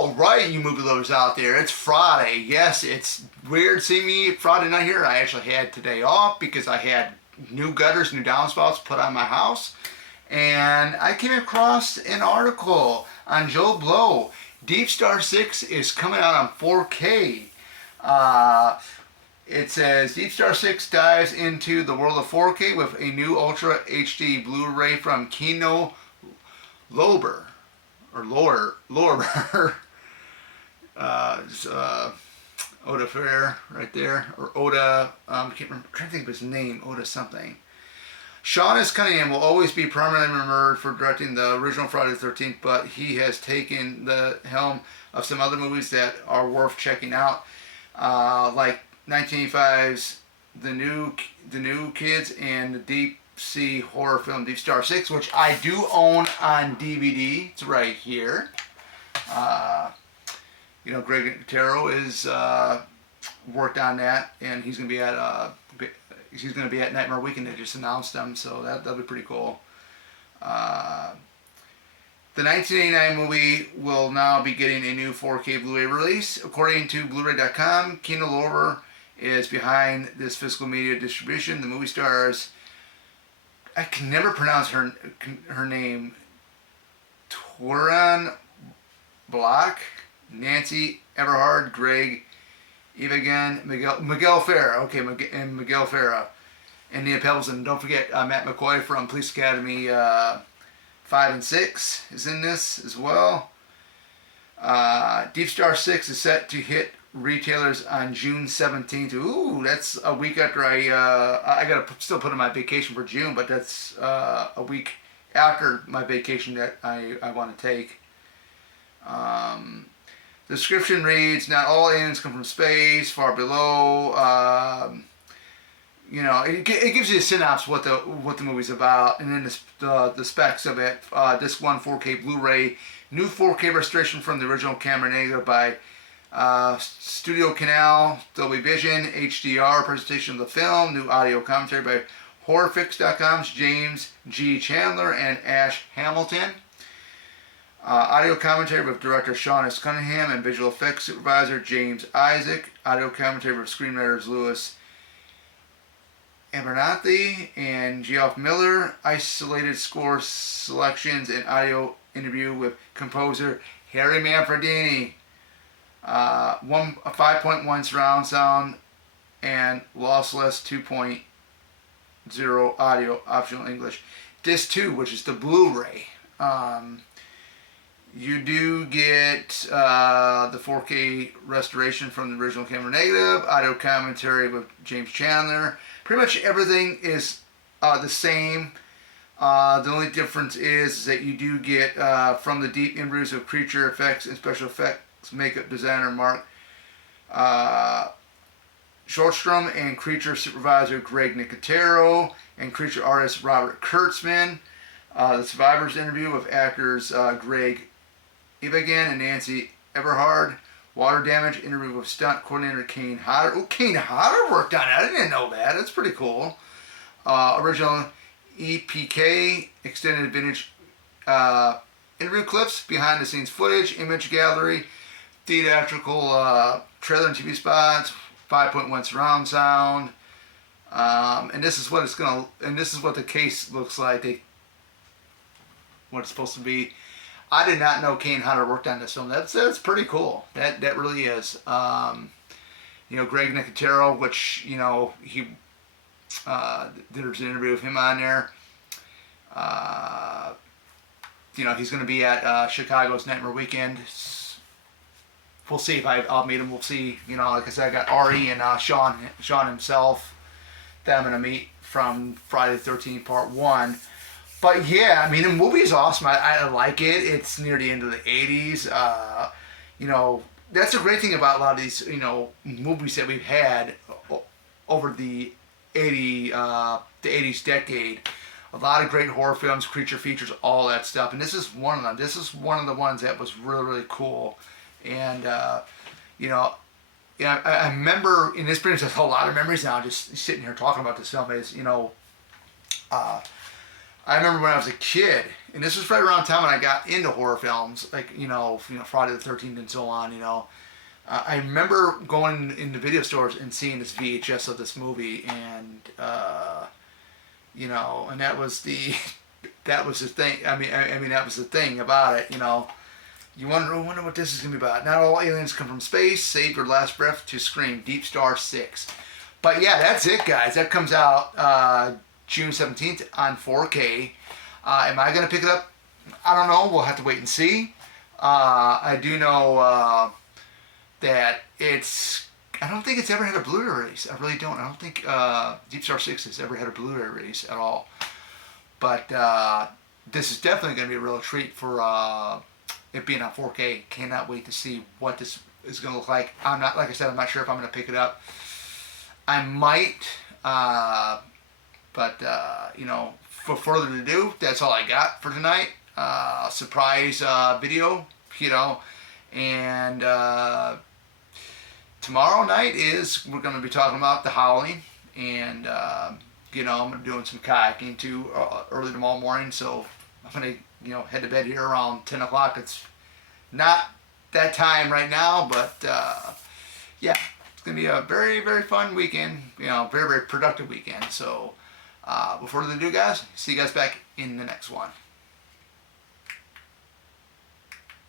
All right, you movie lovers out there, it's Friday. Yes, it's weird seeing me Friday night here. I actually had today off because I had new gutters, new downspouts put on my house. And I came across an article on Joe Blow. Deepstar 6 is coming out on 4K. It says Deepstar 6 dives into the world of 4K with a new Ultra HD Blu-ray from Kino Lorber. Or Lorber. Oda Fair right there. Or Oda, I can't remember, I'm trying to think of his name. Oda something. Sean S. Cunningham will always be permanently remembered for directing the original Friday the 13th, but he has taken the helm of some other movies that are worth checking out, like 1985's The New Kids and the Deep Sea horror film Deepstar 6, which I do own on DVD. It's right here. Greg Nicotero is worked on that, and he's going to be at Nightmare Weekend. They just announced them, so that'll be pretty cool. The 1989 movie will now be getting a new 4K Blu-ray release. According to Blu-ray.com, Kino Lorber is behind this physical media distribution. The movie stars, I can never pronounce her name, Turan Block, Nancy Everhard, Greg Evigan, Miguel Farah, and Miguel Farah, and Nia Pebbles, and don't forget Matt McCoy from Police Academy 5 and 6 is in this as well. Deepstar 6 is set to hit retailers on June 17th. Ooh, that's a week after I gotta still put in my vacation for June, but that's a week after my vacation that I want to take. The description reads, "Not all aliens come from space, far below." It gives you a synopsis what the movie's about, and then the specs of it. Disc 1 4K Blu-ray, new 4K restoration from the original camera negative by Studio Canal, Dolby Vision, HDR presentation of the film, new audio commentary by HorrorFix.com's James G. Chandler and Ash Hamilton. Audio commentary with director Sean S. Cunningham and visual effects supervisor James Isaac. Audio commentary with screenwriters Louis Abernathy and Geoff Miller. Isolated score selections and audio interview with composer Harry Manfredini. 5.1 surround sound and lossless 2.0 audio, optional English. Disc 2, which is the Blu-ray. You do get the 4K restoration from the original camera negative, audio commentary with James Chandler. Pretty much everything is the same. The only difference is that you do get from the deep images of creature effects and special effects makeup designer Mark Shortstrom and creature supervisor Greg Nicotero and creature artist Robert Kurtzman. The Survivors interview with actors Greg Evigan and Nancy Everhard. Water damage interview with stunt coordinator Kane Hodder. Oh, Kane Hodder worked on it. I didn't know that. That's pretty cool. Original EPK extended vintage interview clips, behind the scenes footage, image gallery, theatrical trailer and TV spots, 5.1 surround sound. And this is what this is what the case looks like. What it's supposed to be. I did not know Kane Hodder worked on this film. That's pretty cool. That really is. Greg Nicotero, which he there's an interview with him on there. He's going to be at Chicago's Nightmare Weekend. We'll see if I'll meet him. We'll see. Like I said, I got Ari and Sean himself. That I'm going to meet from Friday the 13th Part 1. But yeah, I mean, the movie's awesome. I like it. It's near the end of the 80s. That's a great thing about a lot of these, movies that we've had over the 80s decade. A lot of great horror films, creature features, all that stuff. And this is one of them. This is one of the ones that was really, really cool. And, I remember, and this brings us a lot of memories now, just sitting here talking about this film, is, I remember when I was a kid, and this was right around the time when I got into horror films, like Friday the 13th and so on. I remember going into video stores and seeing this VHS of this movie, and and that was the that was the thing. I mean that was the thing about it. You wonder what this is gonna be about. Not all aliens come from space. Save your last breath to scream. Deepstar 6. But yeah, that's it, guys. That comes out June 17th on 4K. Am I gonna pick it up? I don't know. We'll have to wait and see. I do know that I don't think it's ever had a Blu-ray release. I really don't. I don't think Deepstar 6 has ever had a Blu-ray release at all. But this is definitely going to be a real treat for it being on 4K. Cannot wait to see what this is going to look like. Like I said, I'm not sure if I'm going to pick it up. I might, but for further ado, that's all I got for tonight. Surprise video, and tomorrow night we're going to be talking about The Howling, and I'm doing some kayaking too early tomorrow morning, so I'm going to head to bed here around 10 o'clock. It's not that time right now, but yeah, it's going to be a very, very fun weekend, very, very productive weekend. So before further ado, guys, see you guys back in the next one.